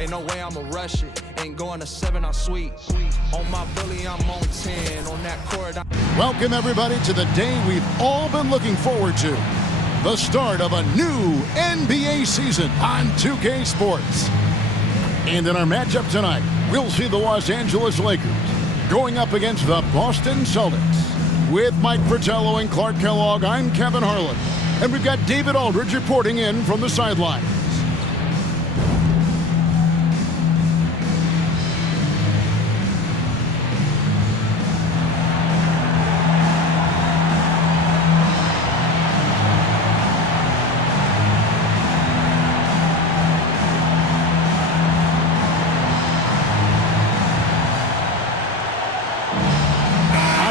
Ain't no way I'ma rush it. Ain't going to 7, I'm sweet. On my bully, I'm on 10. On that court, Welcome, everybody, to the day we've all been looking forward to. The start of a new NBA season on 2K Sports. And in our matchup tonight, we'll see the Los Angeles Lakers going up against the Boston Celtics. With Mike Fratello and Clark Kellogg, I'm Kevin Harlan. And we've got David Aldridge reporting in from the sidelines.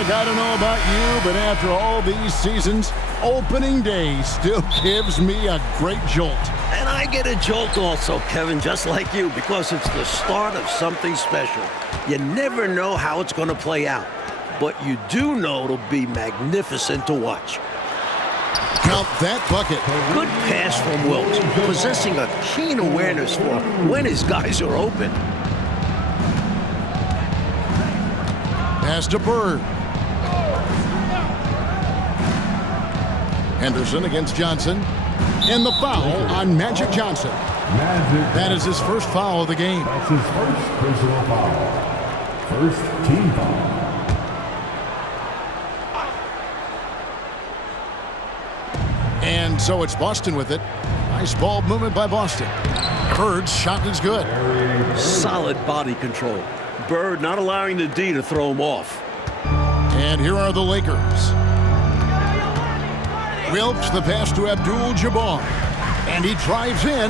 I don't know about you, but after all these seasons, opening day still gives me a great jolt. And I get a jolt also, Kevin, just like you, because it's the start of something special. You never know how it's going to play out, but you do know it'll be magnificent to watch. Count that bucket. Good pass from Wilkes, possessing a keen awareness for when his guys are open. Pass to Bird. Henderson against Johnson. And the foul on Magic Johnson. That is his first foul of the game. That's his first personal foul. First team foul. And so it's Boston with it. Nice ball movement by Boston. Bird's shot is good. Solid body control. Bird not allowing the D to throw him off. And here are the Lakers. Wilkes, the pass to Abdul-Jabbar. And he drives in,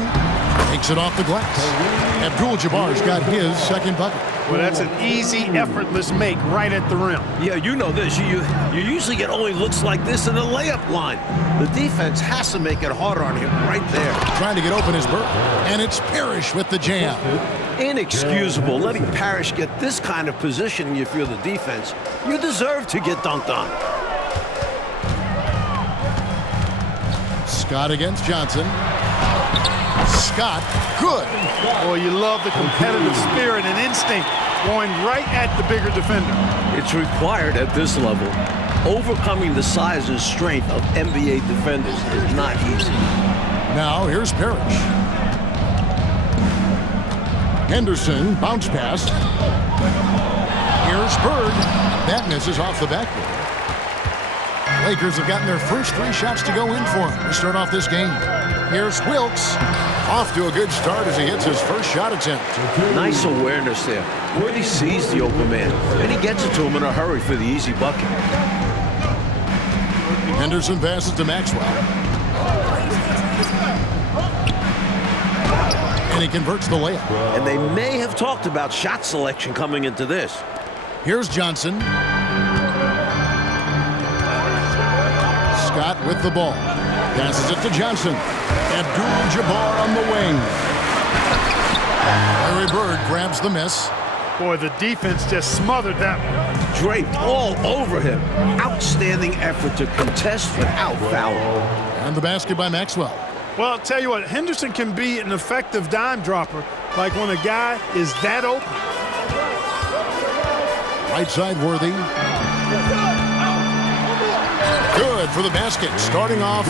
takes it off the glass. Abdul-Jabbar's got his second bucket. Well, that's an easy, effortless make right at the rim. Yeah, you know this. You usually get only looks like this in the layup line. The defense has to make it harder on him right there. Trying to get open is Bird. And it's Parrish with the jam. Inexcusable letting Parrish get this kind of positioning if you're the defense. You deserve to get dunked on. Scott against Johnson. Scott, good. Boy, you love the competitive spirit and instinct going right at the bigger defender. It's required at this level. Overcoming the size and strength of NBA defenders is not easy. Now here's Parrish. Henderson, bounce pass. Here's Bird. That misses off the backboard. Lakers have gotten their first 3 shots to go in for him to start off this game. Here's Wilkes. Off to a good start as he hits his first shot attempt. Nice awareness there. Worthy sees the open man, and he gets it to him in a hurry for the easy bucket. Henderson passes to Maxwell. And he converts the layup. And they may have talked about shot selection coming into this. Here's Johnson. Scott with the ball. Passes it to Johnson. Abdul-Jabbar on the wing. Larry Bird grabs the miss. Boy, the defense just smothered that one. Draped all over him. Outstanding effort to contest without fouling. And the basket by Maxwell. Well, I'll tell you what, Henderson can be an effective dime dropper, like when a guy is that open. Right side Worthy. Good for the basket. Starting off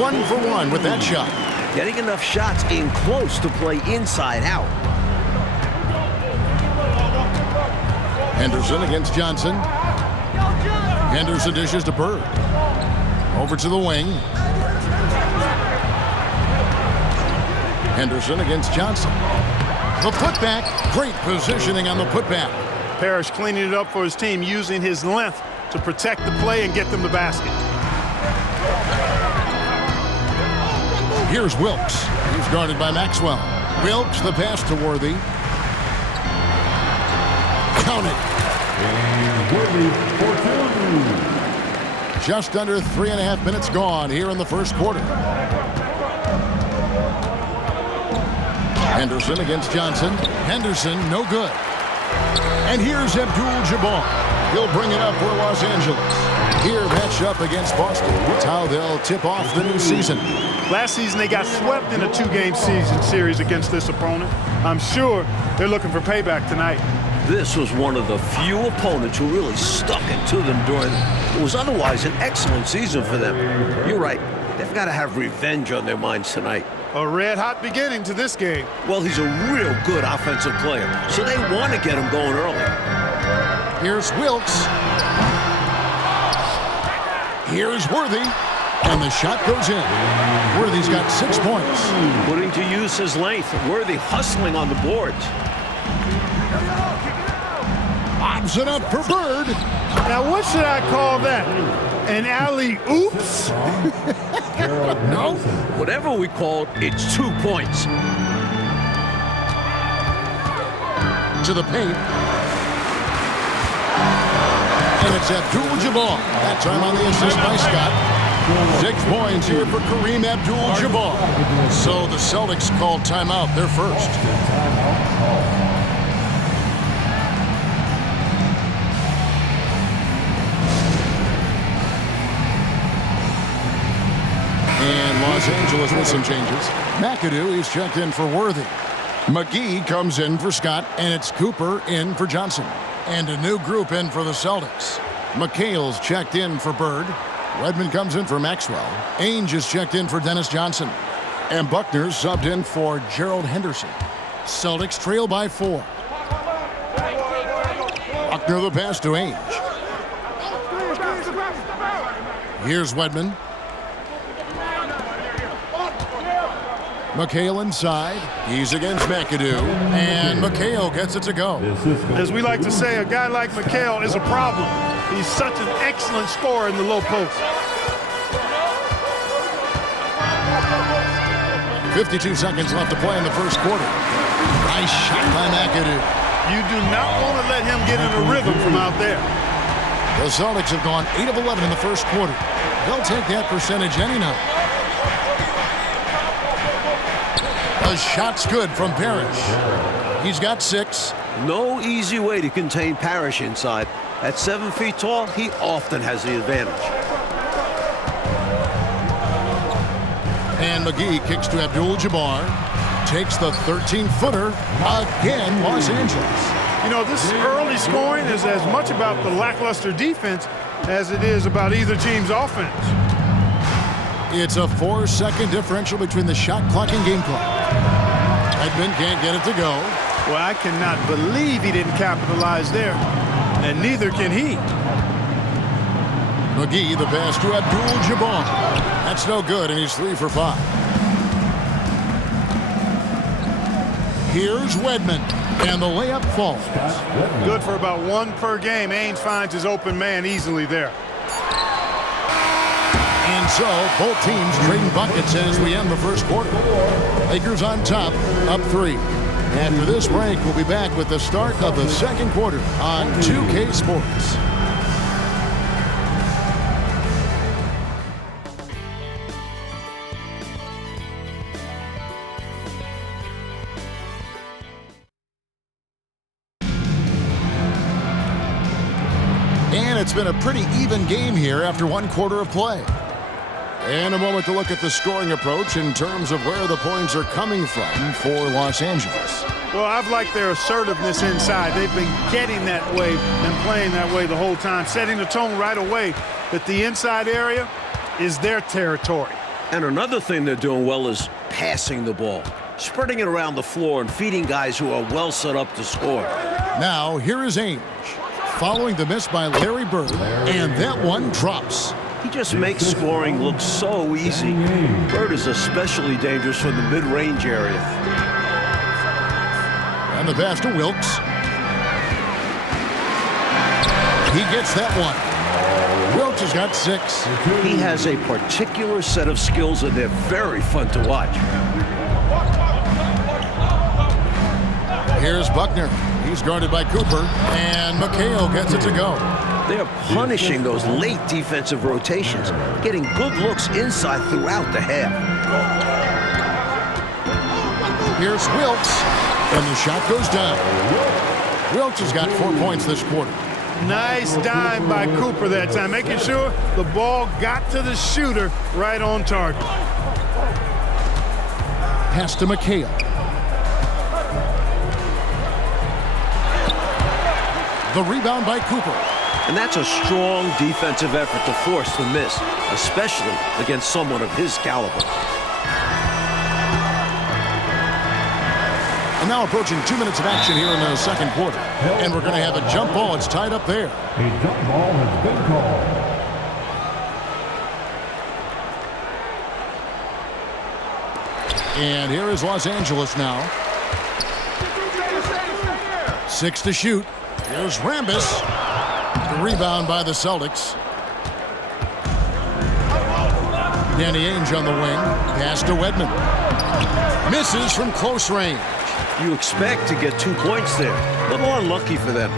1 for 1 with that shot. Getting enough shots in close to play inside out. Henderson against Johnson. Henderson dishes to Bird. Over to the wing. Henderson against Johnson. The putback. Great positioning on the putback. Parrish cleaning it up for his team, using his length to protect the play and get them the basket. Here's Wilkes. He's guarded by Maxwell. Wilkes, the pass to Worthy. Count it. And Worthy for 2. Just under 3.5 minutes gone here in the first quarter. Henderson against Johnson. Henderson, no good. And here's Abdul-Jabbar. He'll bring it up for Los Angeles. Here, matched up against Boston. That's how they'll tip off the new season. Last season, they got swept in a 2-game season series against this opponent. I'm sure they're looking for payback tonight. This was one of the few opponents who really stuck it to them during what was otherwise an excellent season for them. You're right. They've got to have revenge on their minds tonight. A red-hot beginning to this game. Well, he's a real good offensive player, so they want to get him going early. Here's Wilkes. Here's Worthy. And the shot goes in. Worthy's got 6 points. Putting to use his length. Worthy hustling on the boards. Bobs it up for Bird. Now, what should I call that? An alley-oops? No. Whatever we call it, it's 2 points. To the paint. And it's Abdul-Jabbar. That time on the assist by Scott. 6 points here for Kareem Abdul-Jabbar. So the Celtics called timeout. They're first. And Los Angeles with some changes. McAdoo is checked in for Worthy. McGee comes in for Scott, and it's Cooper in for Johnson. And a new group in for the Celtics. McHale's checked in for Bird. Redmond comes in for Maxwell. Ainge is checked in for Dennis Johnson. And Buckner's subbed in for Gerald Henderson. Celtics trail by 4. Buckner the pass to Ainge. Here's Wedman. McHale inside. He's against McAdoo. And McHale gets it to go. As we like to say, a guy like McHale is a problem. He's such an excellent scorer in the low post. 52 seconds left to play in the first quarter. Nice shot by McAdoo. You do not want to let him get in a rhythm from out there. The Celtics have gone 8 of 11 in the first quarter. They'll take that percentage any night. The shot's good from Parrish. He's got 6. No easy way to contain Parrish inside. At 7 feet tall, he often has the advantage. And McGee kicks to Abdul-Jabbar. Takes the 13-footer. Again, Los Angeles. You know, this early scoring is as much about the lackluster defense as it is about either team's offense. It's a 4-second differential between the shot clock and game clock. Edmond can't get it to go. Well, I cannot believe he didn't capitalize there, and neither can he. McGee the pass to Abdul-Jabbar. That's no good, and he's 3 for 5. Here's Wedman, and the layup falls. Good for about 1 per game. Ainge finds his open man easily there. And so, both teams trading buckets as we end the first quarter. Lakers on top, up 3. After this break, we'll be back with the start of the second quarter on 2K Sports. And it's been a pretty even game here after 1 quarter of play. And a moment to look at the scoring approach in terms of where the points are coming from for Los Angeles. Well, I've liked their assertiveness inside. They've been getting that way and playing that way the whole time, setting the tone right away that the inside area is their territory. And another thing they're doing well is passing the ball, spreading it around the floor and feeding guys who are well set up to score. Now, here is Ainge, following the miss by Larry Bird, and that one drops. He just makes scoring look so easy. Bird is especially dangerous from the mid-range area. And the pass to Wilkes. He gets that one. Wilkes has got 6. He has a particular set of skills, and they're very fun to watch. Here's Buckner. He's guarded by Cooper, and McHale gets it to go. They're punishing those late defensive rotations, getting good looks inside throughout the half. Here's Wilkes, and the shot goes down. Wilkes has got 4 points this quarter. Nice dime by Cooper that time, making sure the ball got to the shooter right on target. Pass to McHale. The rebound by Cooper. And that's a strong defensive effort to force the miss, especially against someone of his caliber. And now approaching 2 minutes of action here in the second quarter. And we're going to have a jump ball. It's tied up there. A jump ball has been called. And here is Los Angeles now. 6 to shoot. Here's Rambis. The rebound by the Celtics. Danny Ainge on the wing. Pass to Wedman. Misses from close range. You expect to get 2 points there. A little unlucky for them.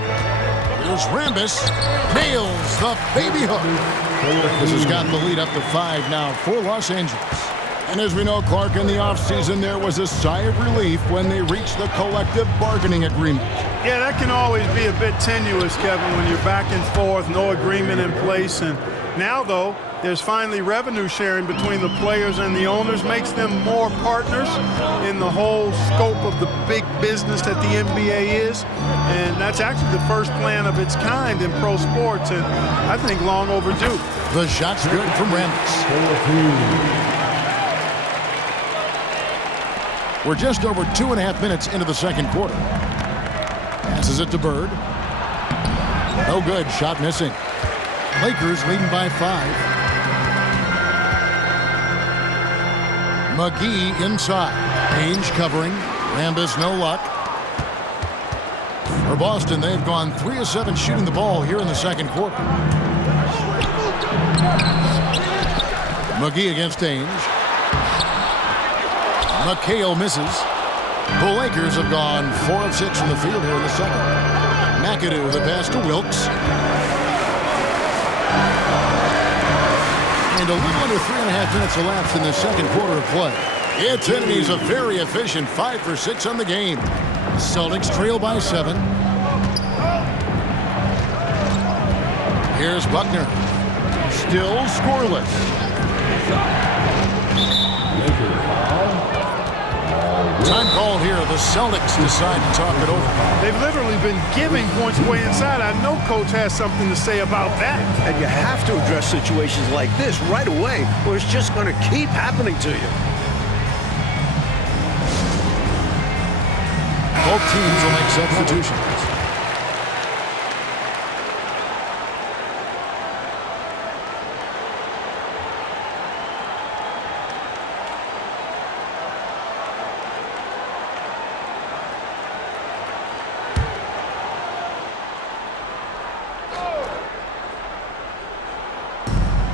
Here's Rambis. Nails the baby hook. This has gotten the lead up to 5 now for Los Angeles. And as we know, Clark, in the offseason, there was a sigh of relief when they reached the collective bargaining agreement. Yeah, that can always be a bit tenuous, Kevin, when you're back and forth, no agreement in place. And now, though, there's finally revenue sharing between the players and the owners, makes them more partners in the whole scope of the big business that the NBA is. And that's actually the first plan of its kind in pro sports, and I think long overdue. The shot's good from Rambis. We're just over 2.5 minutes into the second quarter. Passes it to Bird. No good. Shot missing. Lakers leading by 5. McGee inside. Ainge covering. Rambis no luck. For Boston, they've gone 3 of 7 shooting the ball here in the second quarter. McGee against Ainge. McHale misses. The Lakers have gone 4 of 6 from the field here in the second. McAdoo, the pass to Wilkes. And a little under 3.5 minutes elapsed in the second quarter of play. It's enemies a very efficient 5 for 6 on the game. Celtics trail by 7. Here's Buckner. Still scoreless. Time call here. The Celtics decide to talk it over. They've literally been giving points away inside. I know Coach has something to say about that. And you have to address situations like this right away, or it's just going to keep happening to you. Both teams will make substitutions.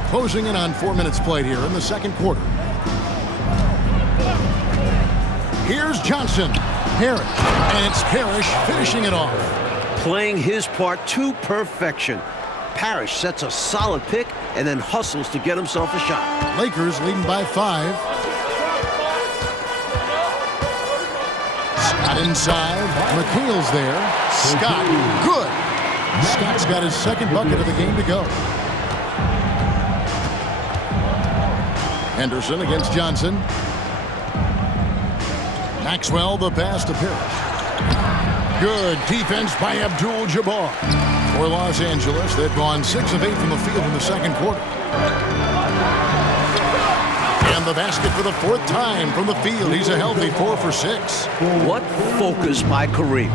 Closing in on 4 minutes played here in the second quarter. Here's Johnson. Parrish. And it's Parrish finishing it off. Playing his part to perfection. Parrish sets a solid pick and then hustles to get himself a shot. Lakers leading by 5. Scott inside. McHale's there. Scott, good. Scott's got his second bucket of the game to go. Henderson against Johnson. Maxwell, the pass to Parrish. Good defense by Abdul-Jabbar. For Los Angeles, they've gone 6 of 8 from the field in the second quarter. And the basket for the 4th time from the field. He's a healthy 4 for 6. What focus by Kareem.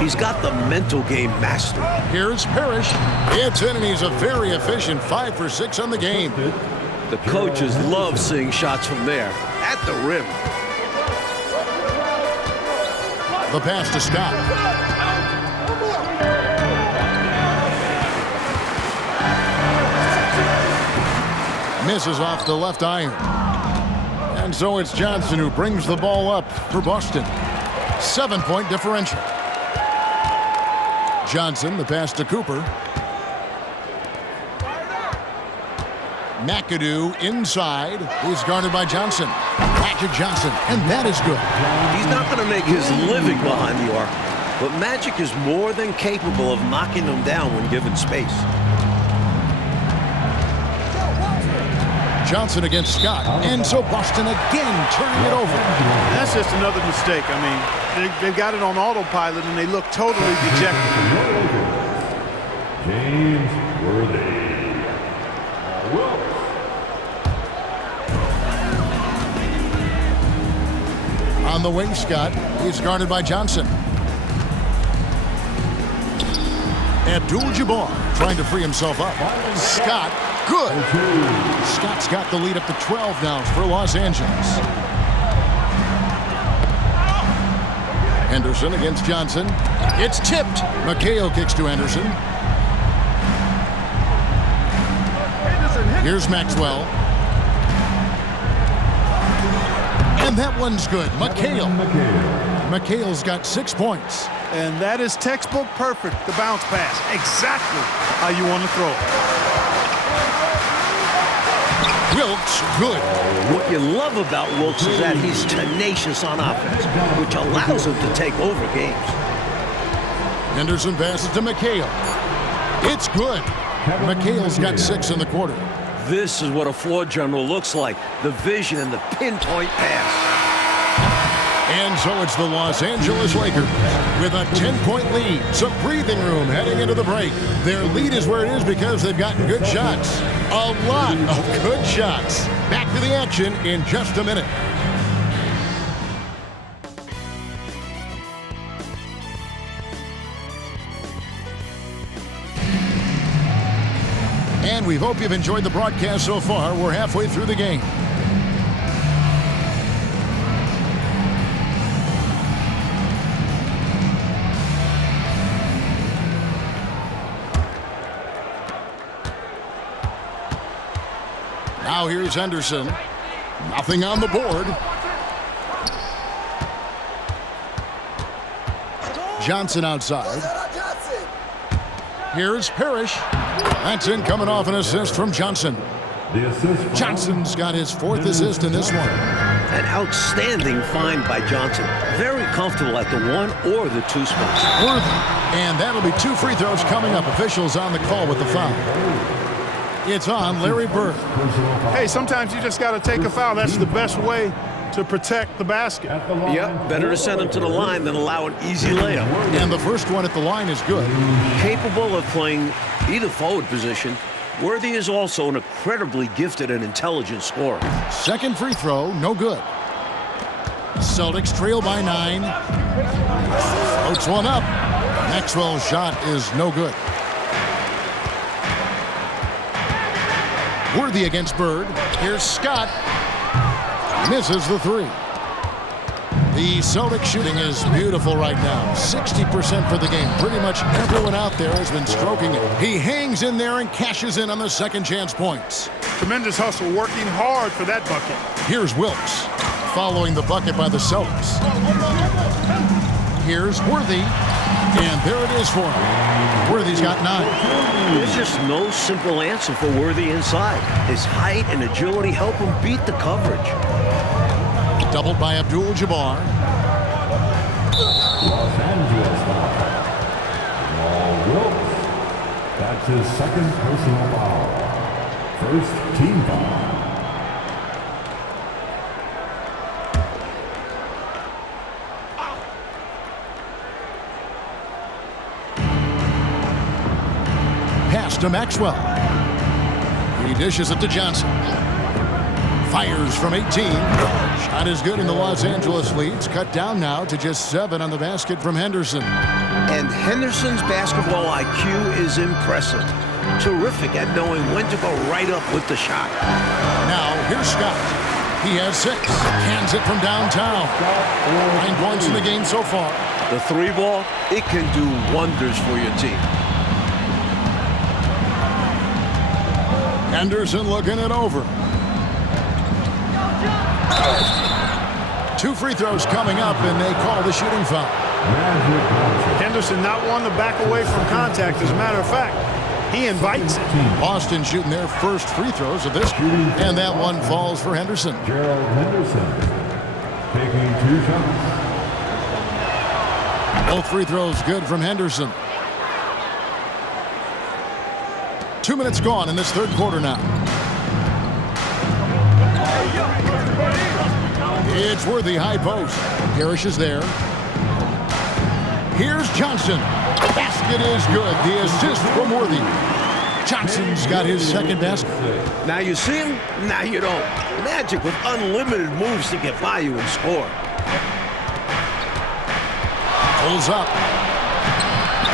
He's got the mental game mastered. Here's Parrish. It's in, and he's a very efficient 5 for 6 on the game. The coaches love seeing shots from there, at the rim. The pass to Scott. Misses off the left iron. And so it's Johnson who brings the ball up for Boston. 7-point differential. Johnson, the pass to Cooper. McAdoo inside. He's guarded by Johnson. Magic Johnson, and that is good. He's not going to make his living behind the arc, but Magic is more than capable of knocking them down when given space. Johnson against Scott. And so Boston again turning it over. That's just another mistake. I mean, they've got it on autopilot, and they look totally dejected. James Worthy. On the wing, Scott. He's guarded by Johnson. Abdul-Jabbar trying to free himself up. Scott, good. Scott's got the lead up to 12 now for Los Angeles. Henderson against Johnson. It's tipped. McHale kicks to Henderson. Here's Maxwell. And that one's good. McHale's got 6 points. And that is textbook perfect, the bounce pass. Exactly how you want to throw it. Wilkes, good. What you love about Wilkes is that he's tenacious on offense, which allows him to take over games. Henderson passes to McHale. It's good. McHale's got 6 in the quarter. This is what a floor general looks like, the vision and the pinpoint pass. And so it's the Los Angeles Lakers with a 10-point lead. Some breathing room heading into the break. Their lead is where it is because they've gotten good shots. A lot of good shots. Back to the action in just a minute. And we hope you've enjoyed the broadcast so far. We're halfway through the game. Now here's Henderson. Nothing on the board. Johnson outside. Here's Parrish. That's in, coming off an assist from Johnson. Johnson's got his 4th assist in this one. An outstanding find by Johnson. Very comfortable at the 1 or the 2 spots. Worthy. And that'll be 2 free throws coming up. Officials on the call with the foul. It's on Larry Bird. Hey, sometimes you just got to take a foul. That's the best way to protect the basket. Yep, better to send him to the line than allow an easy layup. And the first one at the line is good. Capable of playing either forward position, Worthy is also an incredibly gifted and intelligent scorer. Second free throw, no good. Celtics trail by 9. Floats one up. Maxwell's shot is no good. Worthy against Bird. Here's Scott. Misses the 3. The Celtics shooting is beautiful right now. 60% for the game. Pretty much everyone out there has been stroking it. He hangs in there and cashes in on the second chance points. Tremendous hustle, working hard for that bucket. Here's Wilkes following the bucket by the Celtics. Here's Worthy. And there it is for him. Worthy's got 9. There's just no simple answer for Worthy inside. His height and agility help him beat the coverage. Doubled by Abdul-Jabbar. Los Angeles foul. Wilkes. That's his 2nd personal foul. 1st team foul. Pass to Maxwell. He dishes it to Johnson. Fires from 18. Shot is good, and the Los Angeles leads cut down now to just 7 on the basket from Henderson. And Henderson's basketball IQ is impressive. Terrific at knowing when to go right up with the shot. Now, here's Scott. He has 6. Cans it from downtown. 9 points in the game so far. The 3 ball, it can do wonders for your team. Henderson looking it over. 2 free throws coming up, and they call the shooting foul. Henderson not one to back away from contact. As a matter of fact, he invites it. Boston shooting their first free throws of this, and that one falls for Henderson. Gerald Henderson taking 2 shots. Both free throws good from Henderson. 2 minutes gone in this third quarter now. It's Worthy high post. Parrish is there. Here's Johnson. Basket is good. The assist from Worthy. Johnson's got his second basket. Now you see him, now you don't. Magic with unlimited moves to get by you and score. Pulls up.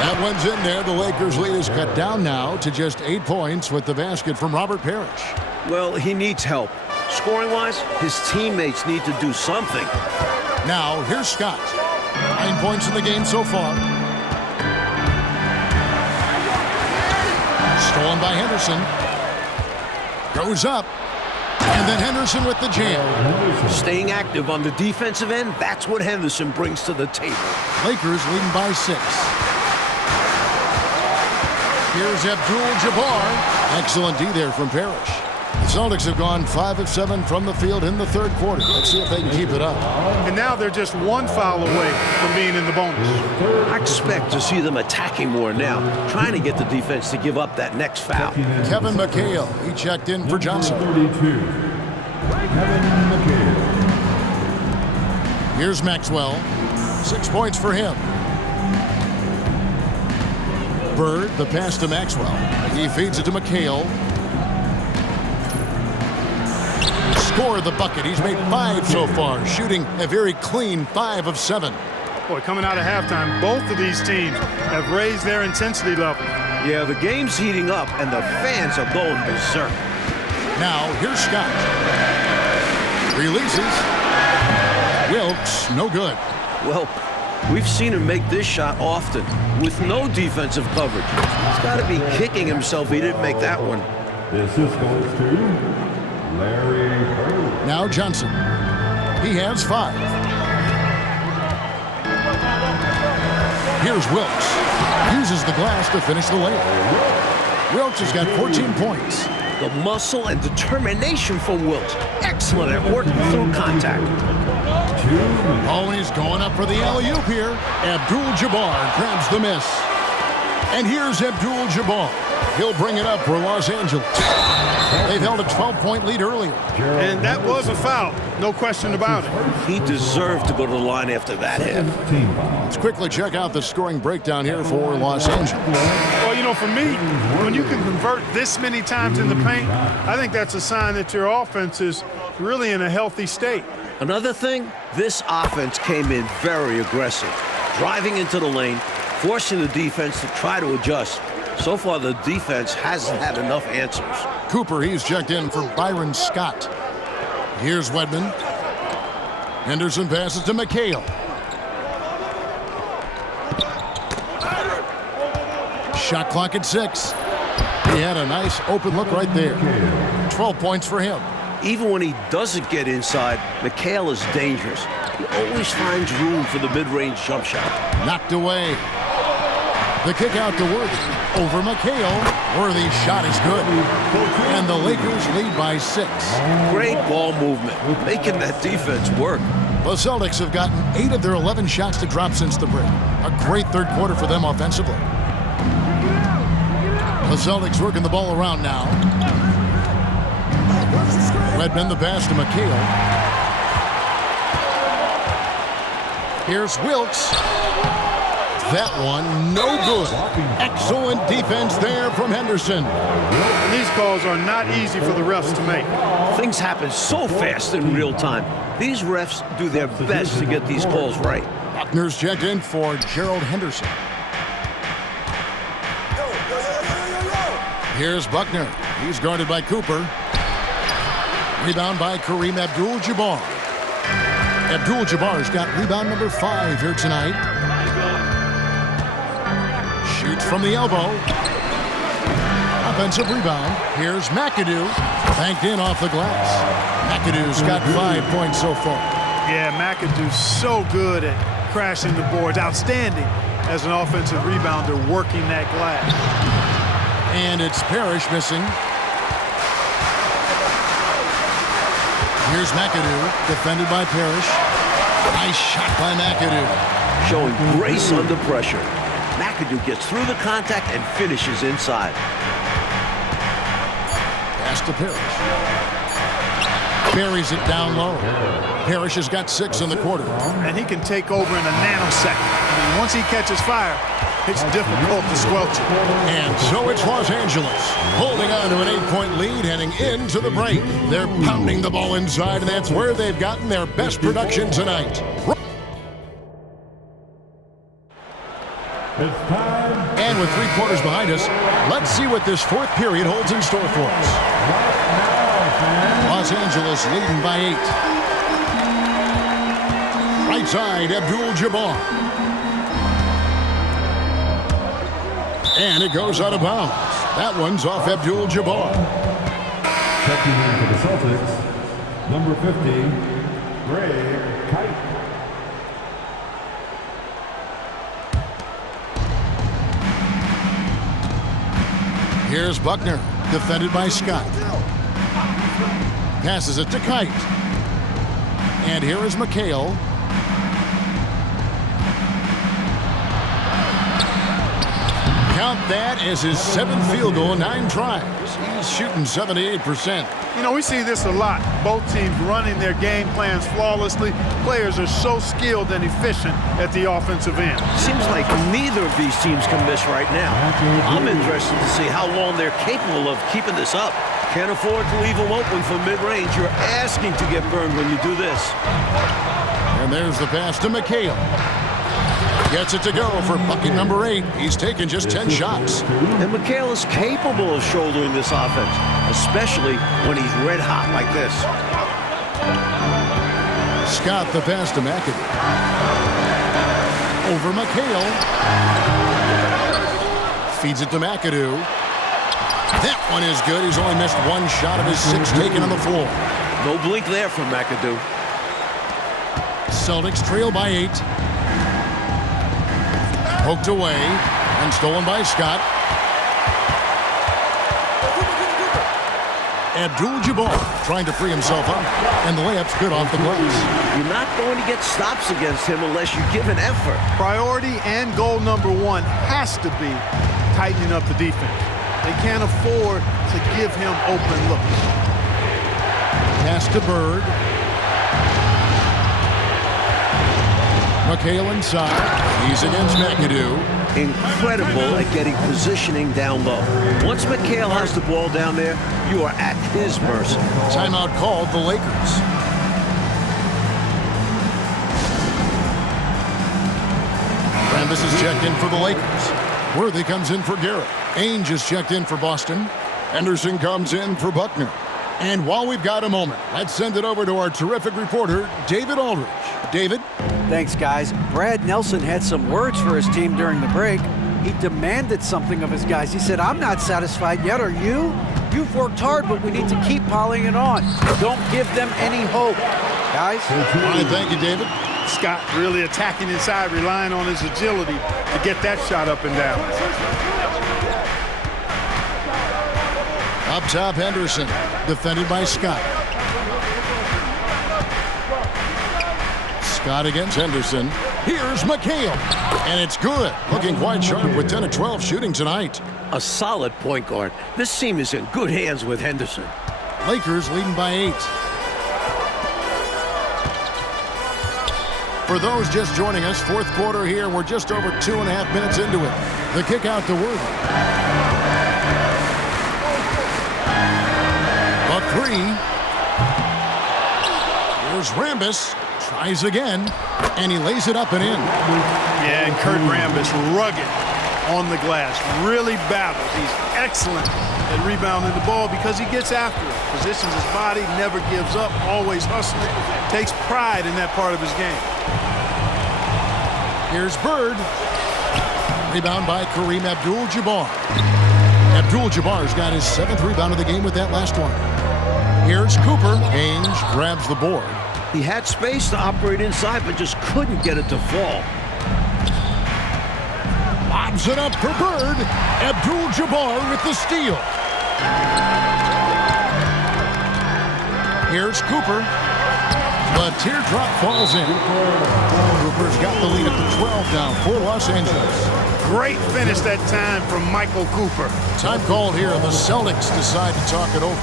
That one's in there. The Lakers' lead is cut down now to just 8 points with the basket from Robert Parrish. Well, he needs help. Scoring-wise, his teammates need to do something. Now, here's Scott. 9 points in the game so far. Stolen by Henderson. Goes up. And then Henderson with the jam. Staying active on the defensive end, that's what Henderson brings to the table. Lakers leading by 6. Here's Abdul-Jabbar. Excellent D there from Parrish. The Celtics have gone 5 of 7 from the field in the third quarter. Let's see if they can keep it up. And now they're just one foul away from being in the bonus. I expect to see them attacking more now, trying to get the defense to give up that next foul. Kevin McHale, he checked in for Johnson. 32. Kevin McHale. Here's Maxwell. 6 points for him. Bird, the pass to Maxwell. He feeds it to McHale. Score the bucket. He's made 5 so far, shooting a very clean 5 of 7. Boy, coming out of halftime, both of these teams have raised their intensity level. Yeah, the game's heating up, and the fans are going berserk. Now, here's Scott. Releases. Wilkes, no good. Well, we've seen him make this shot often, with no defensive coverage. He's got to be kicking himself he didn't make that one. The assist goes to Larry Bird. Now Johnson. He has 5. Here's Wilkes. Uses the glass to finish the layup. Wilkes has got 14 points. The muscle and determination from Wilkes. Excellent at working through contact. Oh, he's going up for the alley-oop here. Abdul-Jabbar grabs the miss. And here's Abdul-Jabbar. He'll bring it up for Los Angeles. They've held a 12-point lead earlier. And that was a foul, no question about it. He deserved to go to the line after that hit. Let's quickly check out the scoring breakdown here for Los Angeles. Well, you know, for me, when you can convert this many times in the paint, I think that's a sign that your offense is really in a healthy state. Another thing, this offense came in very aggressive, driving into the lane, forcing the defense to try to adjust. So far, the defense hasn't had enough answers. Cooper, he's checked in for Byron Scott. Here's Wedman. Henderson passes to McHale. Shot clock at 6. He had a nice open look right there. 12 points for him. Even when he doesn't get inside, McHale is dangerous. He always finds room for the mid-range jump shot. Knocked away. The kick out to Worthy. Over McHale. Worthy's shot is good. And the Lakers lead by 6. Great ball movement, making that defense work. The Celtics have gotten 8 of their 11 shots to drop since the break. A great third quarter for them offensively. The Celtics working the ball around now. Redmond the pass to McHale. Here's Wilkes. That one, no good. Excellent defense there from Henderson. These calls are not easy for the refs to make. Things happen so fast in real time. These refs do their best to get these calls right. Buckner's checked in for Gerald Henderson. Here's Buckner. He's guarded by Cooper. Rebound by Kareem Abdul-Jabbar. Abdul-Jabbar's got rebound number 5 here tonight. Shoots from the elbow. Offensive rebound. Here's McAdoo. Banked in off the glass. McAdoo's got 5 points so far. Yeah, McAdoo's so good at crashing the boards. Outstanding as an offensive rebounder working that glass. And it's Parrish missing. Here's McAdoo, defended by Parrish. Nice shot by McAdoo. Showing grace under pressure. McAdoo gets through the contact and finishes inside. Pass to Parrish. Buries it down low. Parrish has got 6 in the quarter. And he can take over in a nanosecond. I mean, once he catches fire, it's difficult to squelch it. And so it's Los Angeles holding on to an 8-point lead heading into the break. They're pounding the ball inside, and that's where they've gotten their best production tonight. It's time. And with 3 quarters behind us, let's see what this 4th period holds in store for us. Los Angeles leading by 8. Right side, Abdul-Jabbar. And it goes out of bounds. That one's off Abdul-Jabbar. Checking in for the Celtics, number 50, Greg Kite. Here's Buckner, defended by Scott. Passes it to Kite. And here is McHale. Count that as his 7th field goal in 9 tries. He's shooting 78%. You know, we see this a lot. Both teams running their game plans flawlessly. Players are so skilled and efficient at the offensive end. Seems like neither of these teams can miss right now. I'm interested to see how long they're capable of keeping this up. Can't afford to leave them open for mid-range. You're asking to get burned when you do this. And there's the pass to McHale. Gets it to go for bucket number 8. He's taken just 10 shots. And McHale is capable of shouldering this offense, especially when he's red hot like this. Scott the pass to McAdoo. Over McHale. Feeds it to McAdoo. That one is good. He's only missed 1 shot of his 6 taken on the floor. No blink there from McAdoo. Celtics trail by 8. Poked away and stolen by Scott. Abdul-Jabbar trying to free himself up, and the layup's good off the glass. You're not going to get stops against him unless you give an effort. Priority and goal number 1 has to be tightening up the defense. They can't afford to give him open looks. Pass to Bird. McHale inside. He's against McAdoo. Incredible at getting positioning down low. Once McHale has the ball down there, you are at his mercy. Timeout called the Lakers. And this is checked in for the Lakers. Worthy comes in for Garrett. Ainge is checked in for Boston. Henderson comes in for Buckner. And while we've got a moment, let's send it over to our terrific reporter, David Aldridge. David? Thanks, guys. Brad Nelson had some words for his team during the break. He demanded something of his guys. He said, I'm not satisfied yet, are you? You've worked hard, but we need to keep piling it on. Don't give them any hope. Guys? All right, thank you, David. Scott really attacking inside, relying on his agility to get that shot up and down. Up top, Henderson, defended by Scott. Scott against Henderson. Here's McHale, and it's good. Looking quite sharp with 10 of 12 shooting tonight. A solid point guard. This team is in good hands with Henderson. Lakers leading by 8. For those just joining us, 4th quarter here. We're just over 2.5 minutes into it. The kick out to Worthy. A 3. Here's Rambis. Tries again, and he lays it up and in. Yeah, and Kurt Rambis, rugged on the glass, really battles. He's excellent at rebounding the ball because he gets after it. Positions his body, never gives up, always hustling, takes pride in that part of his game. Here's Bird. Rebound by Kareem Abdul-Jabbar. Abdul-Jabbar's got his 7th rebound of the game with that last one. Here's Cooper. Ainge grabs the board. He had space to operate inside, but just couldn't get it to fall. Lobs it up for Bird. Abdul-Jabbar with the steal. Here's Cooper. The teardrop falls in. Cooper's got the lead up to 12 now for Los Angeles. Great finish that time from Michael Cooper. Time called here. The Celtics decide to talk it over.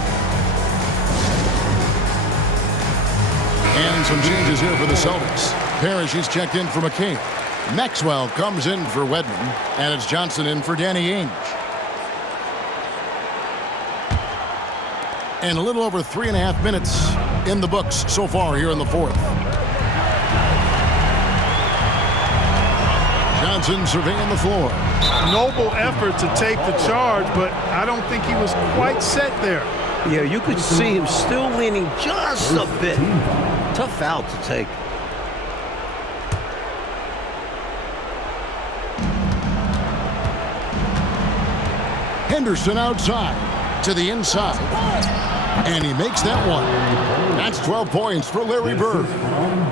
And some changes here for the Celtics. Parrish is checked in for McCabe. Maxwell comes in for Wedman. And it's Johnson in for Danny Ainge. And a little over 3.5 minutes in the books so far here in the fourth. Johnson surveying the floor. Noble effort to take the charge, but I don't think he was quite set there. Yeah, you could see him still leaning just a bit. Tough foul to take. Henderson outside to the inside. And he makes that one. That's 12 points for Larry Bird.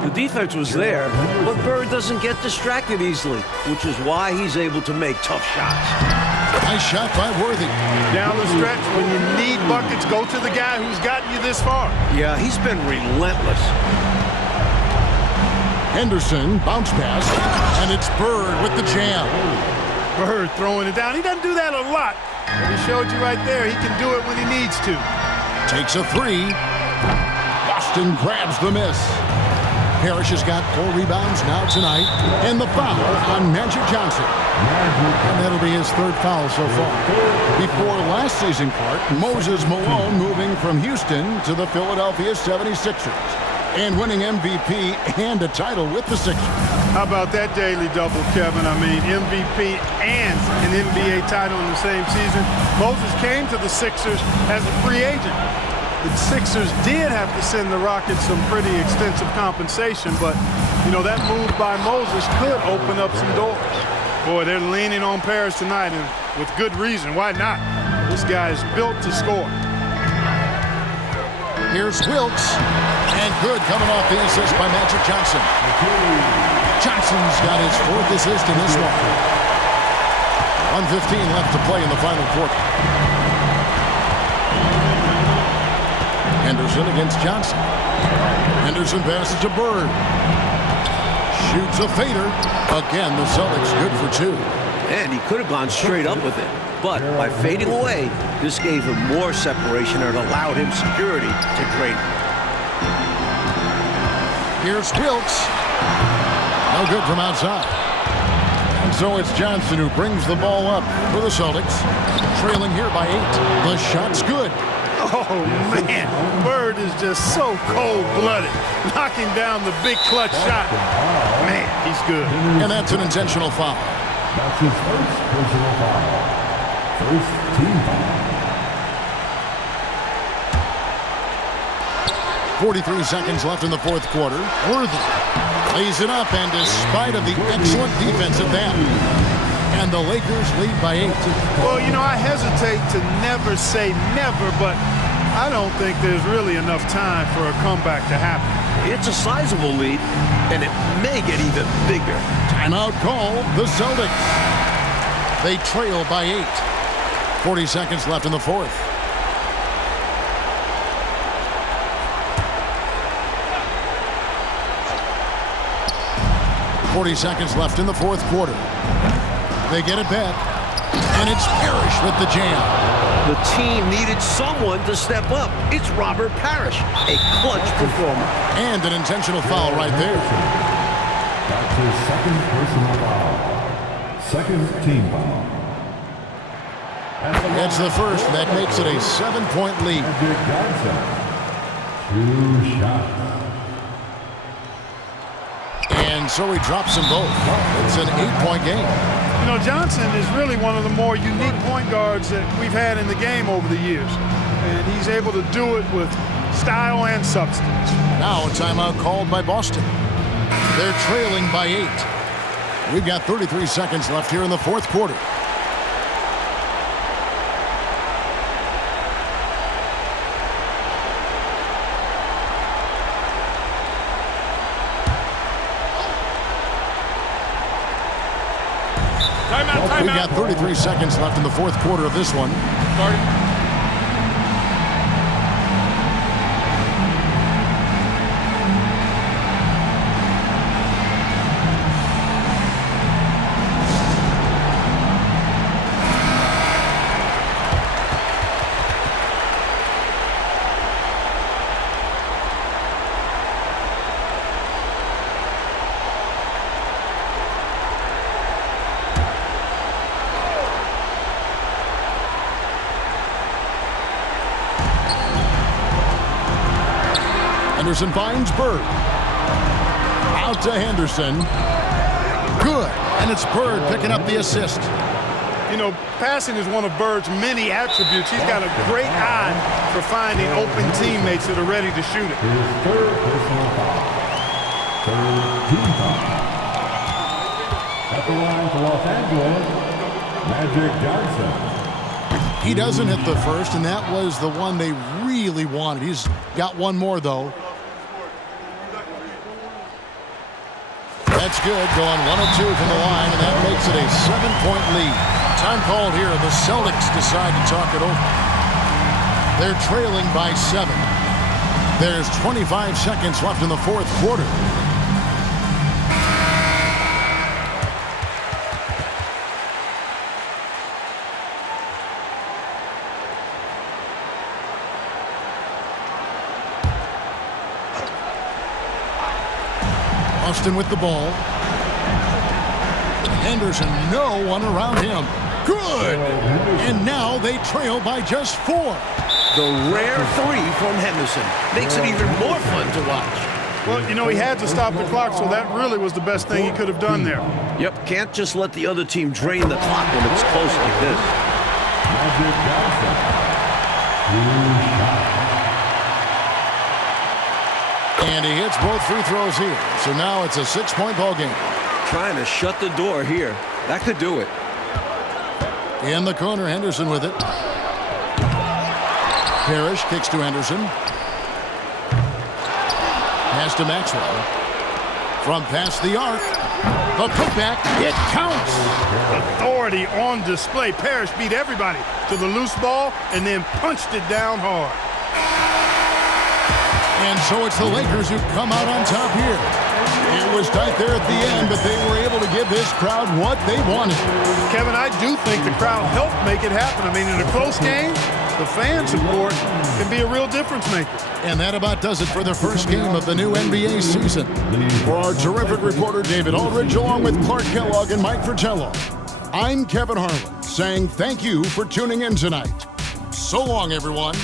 The defense was there, but Bird doesn't get distracted easily, which is why he's able to make tough shots. Nice shot by Worthy. Down the stretch, when you need buckets, go to the guy who's gotten you this far. Yeah, he's been relentless. Henderson, bounce pass, and it's Bird with the jam. Bird throwing it down. He doesn't do that a lot, but he showed you right there he can do it when he needs to. Takes a three. Boston grabs the miss. Parrish has got 4 rebounds now tonight. And the foul on Magic Johnson. And that'll be his 3rd foul so far. Before last season, Clark, Moses Malone moving from Houston to the Philadelphia 76ers. And winning MVP and a title with the Sixers. How about that daily double, Kevin? I mean, MVP and an NBA title in the same season. Moses came to the Sixers as a free agent. The Sixers did have to send the Rockets some pretty extensive compensation, but, you know, that move by Moses could open up some doors. Boy, they're leaning on Paris tonight, and with good reason. Why not? This guy is built to score. Here's Wilkes. And good coming off the assist by Magic Johnson. Johnson's got his 4th assist in this one. 1:15 left to play in the final quarter. Henderson against Johnson. Henderson passes to Bird. Shoots a fader. Again, the Celtics good for 2. And he could have gone straight up with it. But by fading away, this gave him more separation and allowed him security to create. Here's Wilkes. No good from outside. And so it's Johnson who brings the ball up for the Celtics. Trailing here by 8. The shot's good. Oh, man. Bird is just so cold-blooded. Knocking down the big clutch shot. Man, he's good. And that's an intentional foul. That's his 1st personal foul. 1st team foul. 43 seconds left in the 4th quarter. Worthy lays it up, and despite of the excellent defense at that, and the Lakers lead by 8. Well, you know, I hesitate to never say never, but I don't think there's really enough time for a comeback to happen. It's a sizable lead, and it may get even bigger. Timeout call, the Celtics. They trail by 8. 40 seconds left in the 4th. 40 seconds left in the 4th quarter. They get it back, and it's Parrish with the jam. The team needed someone to step up. It's Robert Parrish, a clutch performer. And an intentional foul right there. That's his 2nd personal foul. 2nd team foul. It's the 1st. That makes it a 7-point lead. Magic Johnson. 2 shots. And so he drops them both. It's an 8-point game. You know, Johnson is really one of the more unique point guards that we've had in the game over the years. And he's able to do it with style and substance. Now a timeout called by Boston. They're trailing by 8. We've got 33 seconds left here in the 4th quarter. We've got 33 seconds left in the 4th quarter of this one. Henderson finds Bird. Out to Henderson. Good. And it's Bird picking up the assist. You know, passing is one of Bird's many attributes. He's got a great eye for finding open teammates that are ready to shoot it. His third personal foul. Third team foul. At the line for Los Angeles, Magic Johnson. He doesn't hit the first, and that was the one they really wanted. He's got one more, though. That's good, going 1 of 2 from the line, and that makes it a 7-point lead. Time called here. The Celtics decide to talk it over. They're trailing by 7. There's 25 seconds left in the fourth quarter. Austin with the ball. Henderson, no one around him. Good! And now they trail by just 4. The rare 3 from Henderson makes it even more fun to watch. Well, you know, he had to stop the clock, so that really was the best thing he could have done there. Yep, can't just let the other team drain the clock when it's close like this. Magic Johnson. And he hits both free throws here. So now it's a 6-point ball game. Trying to shut the door here. That could do it. In the corner, Henderson with it. Parrish kicks to Henderson. Pass to Maxwell. From past the arc. The putback. It counts. Authority on display. Parrish beat everybody to the loose ball and then punched it down hard. And so it's the Lakers who come out on top here. It was tight there at the end, but they were able to give this crowd what they wanted. Kevin, I do think the crowd helped make it happen. I mean, in a close game, the fan support can be a real difference maker. And that about does it for the first game of the new NBA season. For our terrific reporter, David Aldridge, along with Clark Kellogg and Mike Fratello, I'm Kevin Harlan, saying thank you for tuning in tonight. So long, everyone.